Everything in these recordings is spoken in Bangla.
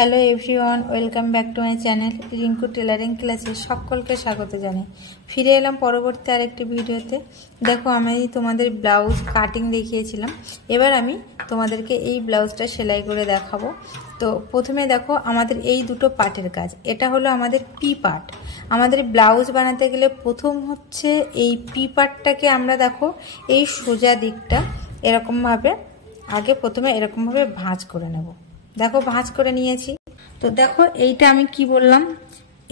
Hello everyone, welcome back to my channel Rinku tailoring ক্লাসে সকলকে স্বাগত জানাই। ফিরে এলাম পরবর্তী আরেকটি ভিডিওতে। দেখো, আমি তোমাদের ব্লাউজ কাটিং দেখিয়েছিলাম, এবার আমি তোমাদেরকে এই ব্লাউজটা সেলাই করে দেখাবো। তো প্রথমে দেখো, আমাদের এই দুটো পার্টের কাজ, এটা হলো আমাদের পি পার্ট। আমাদের ব্লাউজ বানাতে গেলে প্রথম হচ্ছে এই পি পার্টটাকে আমরা দেখো এই সোজা দিকটা এরকমভাবে আগে প্রথমে এরকমভাবে ভাঁজ করে নেব। দেখো, ভাঁজ করে নিয়েছি। তো দেখো, এইটা আমি কি বললাম,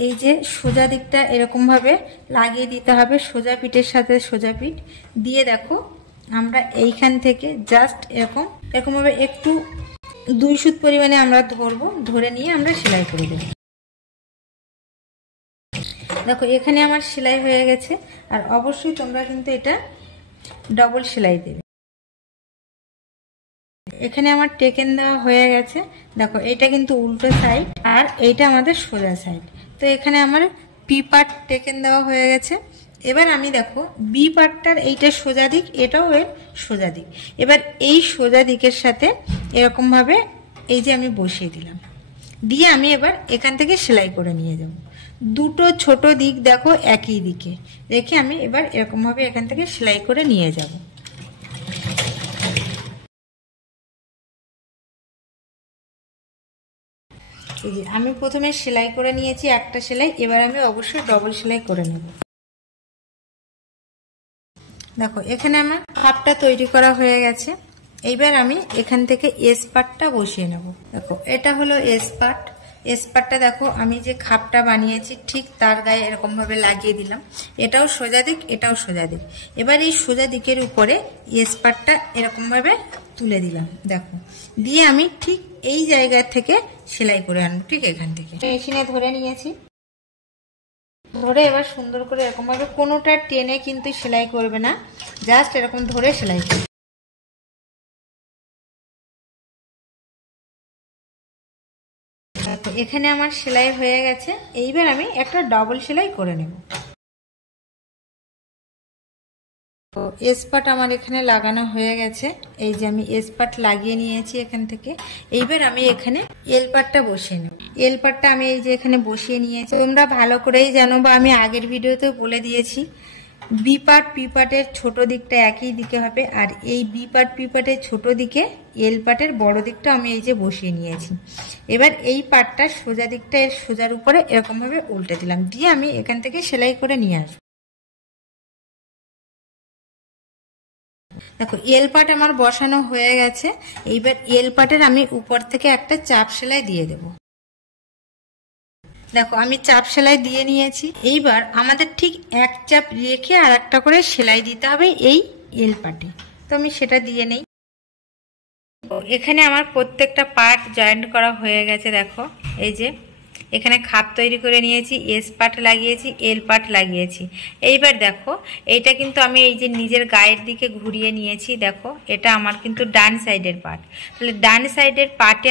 এই যে সোজা দিকটা এরকমভাবে লাগিয়ে দিতে হবে, সোজা পিঠের সাথে সোজা পিঠ দিয়ে দেখো আমরা এইখান থেকে জাস্ট এরকমভাবে একটু 2 সুত পরিমাণে আমরা ধরবো, ধরে নিয়ে আমরা সেলাই করে দেব। দেখো, এখানে আমার সেলাই হয়ে গেছে। আর অবশ্যই তোমরা কিন্তু এটা ডবল সেলাই দেবে। এখানে আমার টেকেন দেওয়া হয়ে গেছে। দেখো, এটা কিন্তু উল্টো সাইড আর এইটা আমাদের সোজা সাইড। তো এখানে আমার পি পার্ট টেকেন দেওয়া হয়ে গেছে। এবার আমি দেখো বি পার্টটার এইটা সোজা দিক, এটাও এর সোজা দিক। এবার এই সোজা দিকের সাথে এরকমভাবে এই যে আমি বসিয়ে দিলাম, দিয়ে আমি এবার এখান থেকে সেলাই করে নিয়ে যাব। দুটো ছোট দিক দেখো একই দিকে রেখে আমি এবার এরকমভাবে এখান থেকে সেলাই করে নিয়ে যাব। আমি প্রথমে সেলাই করে নিয়েছি একটা সেলাই, এবার আমি অবশ্যই ডবল সেলাই করে নেব। দেখো, এখানে আমার হাফটা তৈরি করা হয়ে গেছে। এইবার আমি এখান থেকে এস পার্টটা বসিয়ে নেব। দেখো, এটা হলো এস পার্ট। এস পার্টটা দেখো আমি যে খাপটা বানিয়েছি ঠিক তার গায়ে এরকম ভাবে লাগিয়ে দিলাম। এটাও সোজা দিক, এটাও সোজা দিক। এবার এই সোজা দিকের উপরে এস পার্টটা এরকম ভাবে তুলে দিলাম। দেখো, দিয়ে আমি ঠিক এই জায়গা থেকে সেলাই করে আনবো, ঠিক এখান থেকে মেশিনে ধরে নিয়েছি। ধরে এবার সুন্দর করে এরকম ভাবে, কোনোটা টেনে কিন্তু সেলাই করবে না, জাস্ট এরকম ধরে সেলাই করবে। তো এখানে আমার সেলাই হয়ে গেছে। এইবার আমি একটা ডবল সেলাই করে নেব। তো এস পার্ট আমার এখানে লাগানো হয়ে গেছে। এই যে আমি এস পার্ট লাগিয়ে নিয়েছি এখান থেকে। এইবার আমি এখানে এল পার্টটা বসিয়ে নেব। এল পার্টটা আমি এই যে এখানে বসিয়ে নিয়েছি। তোমরা ভালো করেই জানো, বা আমি আগের ভিডিওতেও বলে দিয়েছি, বি পার্ট পি পার্টের ছোট দিকটা একই দিকে হবে। আর এই বি পার্ট পি পার্টের ছোট দিকে এল পার্টের বড় দিকটা আমি এই যে বসিয়ে নিয়েছি। এবার এই পার্টটা সোজা দিকটা এর সোজার উপরে এরকম ভাবে উল্টে দিলাম, দিয়ে আমি এখান থেকে সেলাই করে নিয়ে আসবো। দেখো, এল পার্ট আমার বসানো হয়ে গেছে। এইবার এল পার্টের আমি উপর থেকে একটা চাপ সেলাই দিয়ে দেব। দেখো, আমি চাপ সেলাই দিয়ে নিয়েছি। এইবার আমাদের ঠিক এক চাপ রেখে আর একটা করে সেলাই দিতে হবে এই এল পার্টে। তো আমি সেটা দিয়ে নেই। এখানে আমার প্রত্যেকটা পার্ট জয়েন্ট করা হয়ে গেছে। দেখো, এই যে এখানে খাপ তৈরি করে নিয়েছি, এস পার্ট লাগিয়েছি, এল পার্ট লাগিয়েছি। এইবার দেখো, এইটা কিন্তু আমি এই যে নিজের গায়ের দিকে ঘুরিয়ে নিয়েছি। দেখো, এটা আমার কিন্তু ডান সাইডের পার্ট। তাহলে ডান সাইডের পার্টে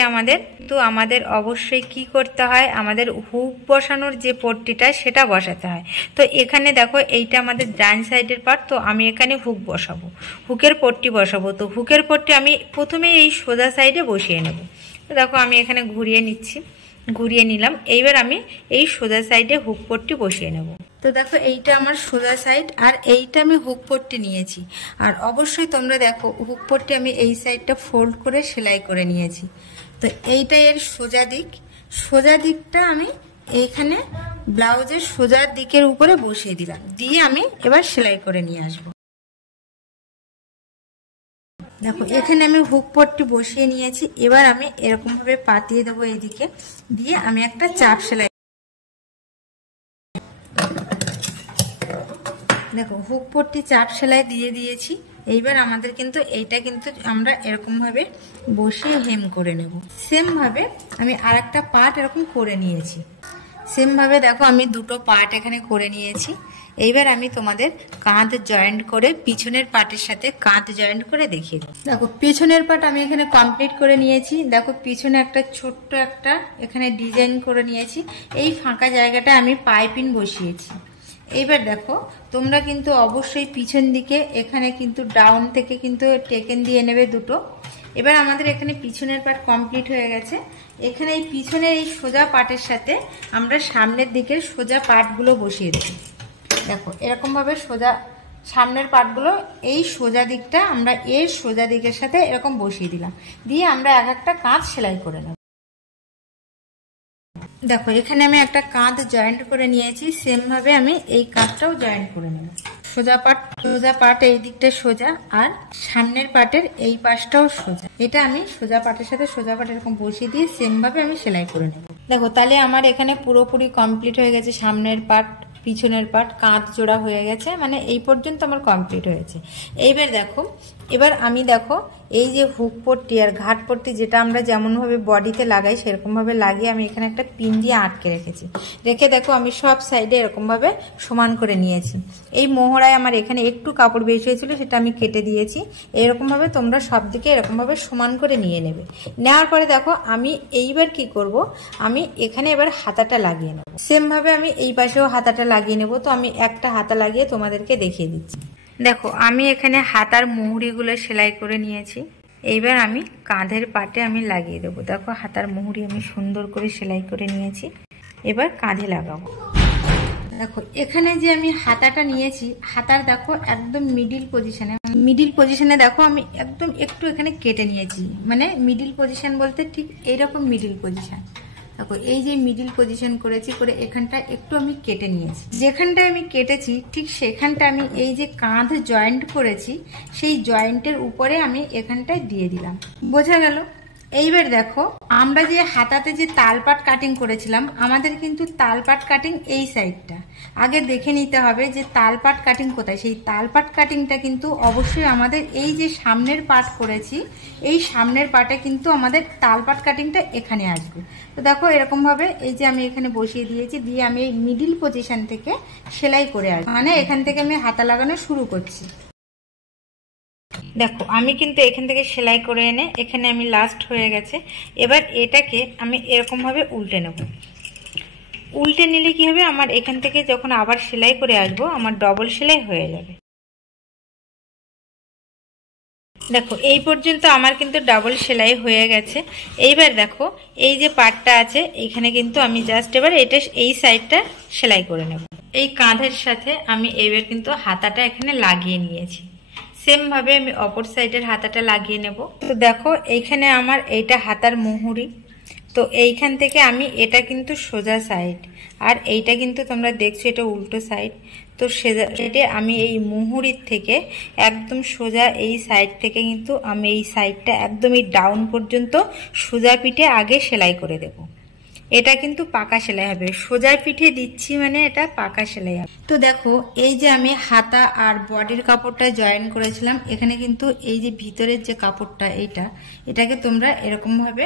আমাদের অবশ্যই কি করতে হয়, আমাদের হুক বসানোর যে পট্টিটা সেটা বসাতে হয়। তো এখানে দেখো, এইটা আমাদের ডান সাইডের পার্ট। তো আমি এখানে হুক বসাবো, হুকের পট্টি বসাবো। তো হুকের পট্টি আমি প্রথমে এই সোজা সাইডে বসিয়ে নেব। তো দেখো, আমি এখানে ঘুরিয়ে নিচ্ছি, ঘুরিয়ে নিলাম। এইবার আমি এই সোজা সাইডে হুক পট্টি বসিয়ে নেব। তো দেখো, এইটা আমার সোজা সাইড আর এইটা আমি হুক পট্টি নিয়েছি। আর অবশ্যই তোমরা দেখো, হুক পট্টি আমি এই সাইডটা ফোল্ড করে সেলাই করে নিয়েছি। তো এইটা এর সোজা দিক। সোজা দিকটা আমি এইখানে ব্লাউজের সোজা দিকের উপরে বসিয়ে দিলাম, দিয়ে আমি এবার সেলাই করে নিয়ে আসবো। দেখো, এখানে আমি হুক পট্টি বসিয়ে নিয়েছি। এবার আমি এরকম ভাবে পাতিয়ে দেবো এইদিকে, দিয়ে আমি একটা চাপ সেলাই। দেখো, হুক পট্টি চাপ সেলাই দিয়ে দিয়েছি। এইবার আমাদের কিন্তু এইটা কিন্তু আমরা এরকম ভাবে বসিয়ে হেম করে নেব। সেম ভাবে আমি আর একটা পার্ট এরকম করে নিয়েছি। সেম ভাবে দেখো, আমি দুটো পার্ট এখানে করে নিয়েছি। এইবার আমি তোমাদের কাঁধ জয়েন্ট করে পিছনের পার্টের সাথে কাঁধ জয়েন্ট করে দেখিয়ে দেবো। দেখো, পিছনের পার্ট আমি এখানে কমপ্লিট করে নিয়েছি। দেখো, পিছনে একটা ছোট্ট একটা এখানে ডিজাইন করে নিয়েছি। এই ফাঁকা জায়গাটা আমি পাইপিং বসিয়েছি। এইবার দেখো, তোমরা কিন্তু অবশ্যই পিছন দিকে এখানে কিন্তু ডাউন থেকে কিন্তু টেকেন দিয়ে নেবে দুটো। এবার আমাদের এখানে পিছনের পার্ট কমপ্লিট হয়ে গেছে। এখানে এই পিছনের এই সোজা পার্টের সাথে আমরা সামনের দিকের সোজা পার্টগুলো বসিয়ে দেব। দেখো এরকমভাবে সোজা সামনের পার্টগুলো এই সোজা দিকটা আমরা এর সোজা দিকের সাথে এরকম বসিয়ে দিলাম, দিয়ে আমরা এক একটা কাঁধ সেলাই করে নেব। দেখো এখানে আমি একটা কাঁধ জয়েন্ট করে নিয়েছি, সেম ভাবে আমি এই কাঁধটাও জয়েন্ট করে নেব। সোজা পার্ট এই দিকটা সোজা, আর সামনের পার্টের এই পাশটাও সোজা। এটা আমি সোজা পার্টের সাথে সোজা পার্ট এরকম বসিয়ে দিয়ে সেম ভাবে আমি সেলাই করে নেব। দেখো তাহলে আমার এখানে পুরোপুরি কমপ্লিট হয়ে গেছে। সামনের পার্ট পিছনের পার্ট কাঁধ জোড়া হয়ে গেছে, মানে এই পর্যন্ত আমার কমপ্লিট হয়েছে। এইবার দেখো, এবার আমি দেখো এই যে হুক পট্টি আর ঘাট পট্টি যেটা আমরা যেমনভাবে বডিতে লাগাই সেরকমভাবে লাগিয়ে আমি এখানে একটা পিন দিয়ে আটকে রেখেছি। রেখে দেখো আমি সব সাইডে এরকমভাবে সমান করে নিয়েছি। এই মোহরায় আমার এখানে একটু কাপড় বেশি হয়েছিল, সেটা আমি কেটে দিয়েছি। এরকমভাবে তোমরা সব দিকে এরকমভাবে সমান করে নিয়ে নেবে। নেওয়ার পরে দেখো আমি এইবার কি করব, আমি এখানে এবার হাতাটা লাগিয়ে নেব। সেমভাবে আমি এই পাশেও হাতাটা লাগিয়ে নেব। তো আমি একটা হাতা লাগিয়ে তোমাদেরকে দেখিয়ে দিচ্ছি। দেখো আমি এখানে হাতার মুহুরিগুলো সেলাই করে নিয়েছি। এইবার আমি কাঁধের পাটে আমি লাগিয়ে দেবো। দেখো হাতার মুহুরি আমি সুন্দর করে সেলাই করে নিয়েছি, এবার কাঁধে লাগাবো। দেখো এখানে যে আমি হাতাটা নিয়েছি, হাতার দেখো একদম মিডিল পজিশনে দেখো আমি একদম একটু এখানে কেটে নিয়েছি। মানে মিডিল পজিশন বলতে ঠিক এইরকম মিডিল পজিশন। দেখো এই যে মিডিল পজিশন করেছি, করে এখানটা একটু আমি কেটে নিয়েছি। যেখানটায় আমি কেটেছি ঠিক সেখানটা আমি এই যে কাঁধ জয়েন্ট করেছি সেই জয়েন্টের উপরে আমি এখানটায় দিয়ে দিলাম। বোঝা গেল? এইবার দেখো আমরা যে হাতাতে যে তালপাট কাটিং করেছিলাম, আমাদের কিন্তু তালপাট কাটিং এই সাইডটা আগে দেখে নিতে হবে যে তালপাট কাটিং কোথায়। সেই তালপাট কাটিংটা কিন্তু অবশ্যই আমাদের এই যে সামনের পার্ট করেছি এই সামনের পার্টে কিন্তু আমাদের তালপাট কাটিংটা এখানে আসবে। তো দেখো এরকম ভাবে এই যে আমি এখানে বসিয়ে দিয়েছি, দিয়ে আমি এই মিডিল পজিশন থেকে সেলাই করে আসবো। মানে এখান থেকে আমি হাতা লাগানো শুরু করছি। দেখো আমি কিন্তু এখান থেকে সেলাই করে এনে এখানে আমি লাস্ট হয়ে গেছে। এবার এটাকে আমি এরকম ভাবে উল্টে নেব। উল্টে নিলে কি হবে, আমার এখান থেকে যখন আবার সেলাই করে আসবো আমার ডবল সেলাই হয়ে যাবে। দেখো এই পর্যন্ত আমার কিন্তু ডাবল সেলাই হয়ে গেছে। এইবার দেখো এই যে পার্টটা আছে এখানে কিন্তু আমি জাস্ট এবার এটা এই সাইডটা সেলাই করে নেব। এই কাঁধের সাথে আমি এইবার কিন্তু হাতাটা এখানে লাগিয়ে নিয়েছি। সেম ভাবে আমি অপর সাইডের হাতাটা লাগিয়ে নেব। তো দেখো এইখানে আমার এইটা হাতার মুহুরি, তো এইখান থেকে আমি এটা কিন্তু সোজা সাইড, আর এইটা কিন্তু তোমরা দেখছো এটা উল্টো সাইড। তো সেটা আমি এই মুহুরির থেকে একদম সোজা এই সাইড থেকে কিন্তু আমি এই সাইডটা একদম এই ডাউন পর্যন্ত সোজা পিঠে আগে সেলাই করে দেব। এটা কিন্তু পাকা সেলাই হবে, সোজা পিঠে দিচ্ছি মানে এটা পাকা সেলাই হবে। তো দেখো এই যে আমি হাতা আর বডির কাপড়টা জয়েন করেছিলাম, এখানে কিন্তু এই যে ভিতরের যে কাপড়টা এটাকে তোমরা এরকম ভাবে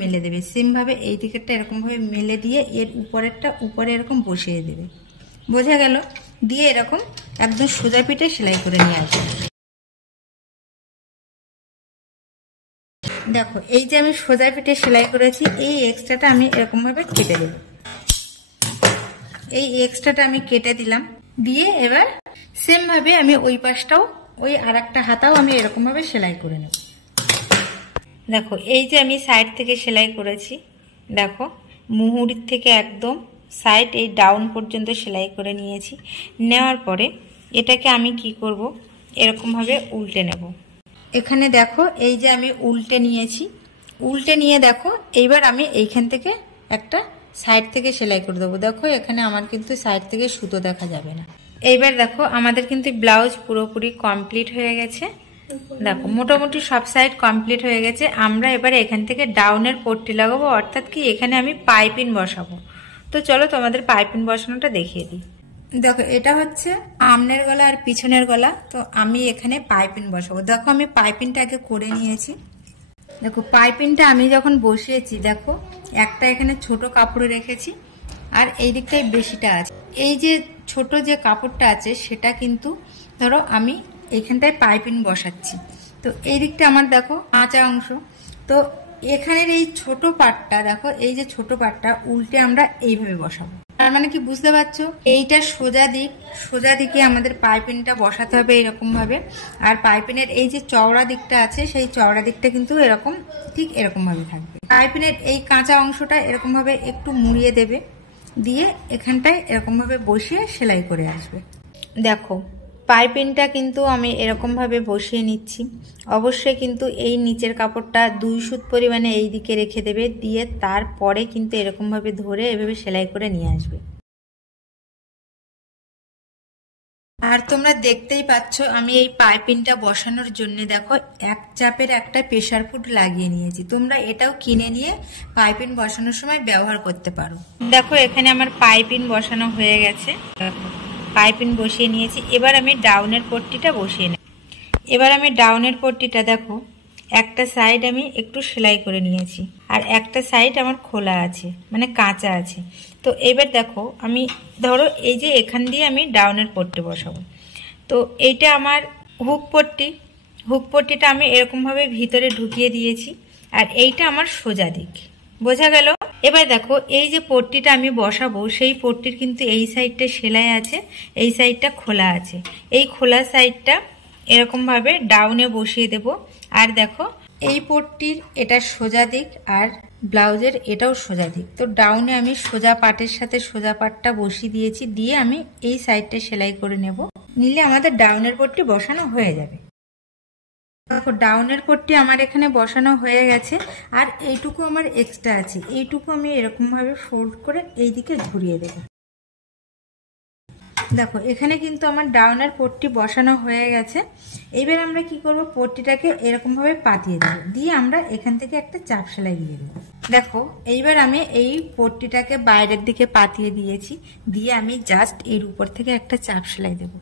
মেলে দেবে। সেম ভাবে এই দিকেরটা এরকম ভাবে মেলে দিয়ে এর উপরেরটা উপরে এরকম বসিয়ে দেবে। বোঝা গেল? দিয়ে এরকম একদম সোজা পিঠে সেলাই করে নিয়ে আসবে। দেখো এই যে আমি সোজা পিঠে সেলাই করেছি, এই এক্সট্রাটা আমি এরকম ভাবে কেটে দেব। এই এক্সট্রাটা আমি কেটে দিলাম, দিয়ে এবার সেম ভাবে আমি ওই পাশটাও ওই আর একটা হাতাও আমি এরকম ভাবে সেলাই করে নেব। দেখো এই যে আমি সাইড থেকে সেলাই করেছি, দেখো মুহুরির থেকে একদম সাইড এই ডাউন পর্যন্ত সেলাই করে নিয়েছি। নেওয়ার পরে এটাকে আমি কি করব, এরকম ভাবে উল্টে নেব। এখানে দেখো এই যে আমি উল্টে নিয়েছি, উল্টে নিয়ে দেখো এইবার আমি এইখান থেকে একটা সাইড থেকে সেলাই করে দেবো। দেখো এখানে আমার কিন্তু সাইড থেকে সুতো দেখা যাবে না। এইবার দেখো আমাদের কিন্তু ব্লাউজ পুরোপুরি কমপ্লিট হয়ে গেছে। দেখো মোটামুটি সব সাইড কমপ্লিট হয়ে গেছে। আমরা এবার এখান থেকে ডাউনের পট্টি লাগাবো, অর্থাৎ কি এখানে আমি পাইপিং বসাবো। তো চলো তোমাদের পাইপিং বসানোটা দেখিয়ে দিই। দেখো এটা হচ্ছে সামনের গলা আর পিছনের গলা, তো আমি এখানে পাইপিং বসাবো। দেখো আমি পাইপিংটা আগে করে নিয়েছি। দেখো পাইপিংটা আমি যখন বসিয়েছি দেখো একটা এখানে ছোট কাপড়ে রেখেছি, আর এই দিকটাই বেশিটা আছে। এই যে ছোট যে কাপড়টা আছে সেটা কিন্তু ধরো আমি এইখানটায় পাইপিং বসাচ্ছি। তো এই দিকটা আমার দেখো কাঁচা অংশ, তো এখানের এই ছোট পাটটা দেখো এই যে ছোট পাটটা উল্টে আমরা এইভাবে বসাবো। তার মানে কি বুঝতে পারছো, এইটা সোজা দিকে আমাদের পাইপিংটা বসাতে হবে এরকম ভাবে। আর পাইপিনের এই যে চওড়া দিকটা আছে সেই চওড়া দিকটা কিন্তু এরকম ঠিক এরকম ভাবে থাকবে। পাইপিনের এই কাঁচা অংশটা এরকম ভাবে একটু মুড়িয়ে দেবে, দিয়ে এখানটায় এরকম ভাবে বসিয়ে সেলাই করে আসবে। দেখো পাইপিংটা কিন্তু আমি এরকম ভাবে বসিয়ে নিচ্ছি। অবশ্যই কিন্তু এই নিচের কাপড়টা 2 সুত পরিমাণে এই দিকে রেখে দেবে, দিয়ে তারপরে কিন্তু এরকম ভাবে ধরে এভাবে সেলাই করে নিয়ে আসবে। আর তোমরা দেখতেই পাচ্ছ আমি এই পাইপিংটা বসানোর জন্য দেখো এক চাপের একটা প্রেসার ফুড লাগিয়ে নিয়েছি। তোমরা এটাও কিনে নিয়ে পাইপিং বসানোর সময় ব্যবহার করতে পারো। দেখো এখানে আমার পাইপিং বসানো হয়ে গেছে, পাইপিং বসিয়ে নিয়েছি। এবার আমি ডাউনের পট্টিটা বসিয়ে নেব। এবার আমি ডাউনের পট্টিটা দেখো একটা সাইড আমি একটু সেলাই করে নিয়েছি, আর একটা সাইড আমার খোলা আছে মানে কাঁচা আছে। তো এবার দেখো আমি ধরো এই যে এখান দিয়ে আমি ডাউনের পট্টি বসাবো। তো এইটা আমার হুক পট্টিটা আমি এরকমভাবে ভিতরে ঢুকিয়ে দিয়েছি, আর এইটা আমার সোজা দিক, বোঝা গেল? এবার দেখো এই যে পট্টিটা আমি বসাবো সেই পট্টির কিন্তু এই সাইডটা সেলাই আছে, এই সাইডটা খোলা আছে। এই খোলা সাইডটা এরকম ভাবে ডাউনে বসিয়ে দেব। আর দেখো এই পট্টির এটা সোজা দিক আর ব্লাউজের এটাও সোজা দিক। তো ডাউনে আমি সোজা পাটের সাথে সোজা পাটটা বসিয়ে দিয়েছি, দিয়ে আমি এই সাইডটা সেলাই করে নেব। নিলে আমাদের ডাউনের পট্টি বসানো হয়ে যাবে। দেখো ডাউনের পট্টি আমার এখানে বসানো হয়ে গেছে, আর এইটুকু আমার এক্সট্রা আছে, এইটুকু আমি এরকম ভাবে ফোল্ড করে এই দিকে ঘুরিয়ে দেব। দেখো এখানে কিন্তু আমার ডাউনের পট্টি বসানো হয়ে গেছে। এবার আমরা কি করব, পট্টিটাকে এরকম ভাবে পাতিয়ে দেব, দিয়ে আমরা এখান থেকে একটা চাপ সেলাই দিয়ে দেব। দেখো এইবার আমি এই পট্টিটাকে বাইরের দিকে পাতিয়ে দিয়েছি, দিয়ে আমি জাস্ট এর উপর থেকে একটা চাপ সেলাই দেব,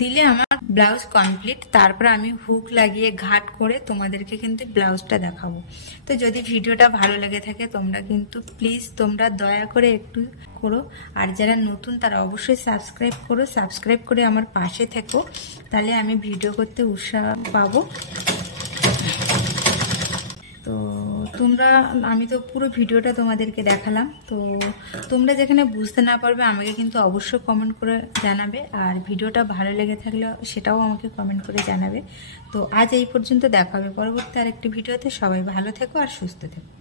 দিলে আমার ব্লাউজ কমপ্লিট। তারপর আমি হুক লাগিয়ে ঘাট করে তোমাদেরকে কিন্তু ব্লাউজটা দেখাবো। তো যদি ভিডিওটা ভালো লেগে থাকে তোমরা কিন্তু প্লিজ তোমরা দয়া করে একটু করো, আর যারা নতুন তারা অবশ্যই সাবস্ক্রাইব করো, সাবস্ক্রাইব করে আমার পাশে থেকো, তাহলে আমি ভিডিও করতে উৎসাহ পাবো। তো আমি তো পুরো ভিডিওটা তোমাদেরকে দেখালাম। তো তোমরা যেখানে বুঝতে না পারবে আমাকে কিন্তু অবশ্যই কমেন্ট করে জানাবে, আর ভিডিওটা ভালো লেগে থাকলে সেটাও আমাকে কমেন্ট করে জানাবে। তো আজ এই পর্যন্ত, দেখা হবে পরবর্তী আরেকটি ভিডিওতে। সবাই ভালো থেকো আর সুস্থ থেকো।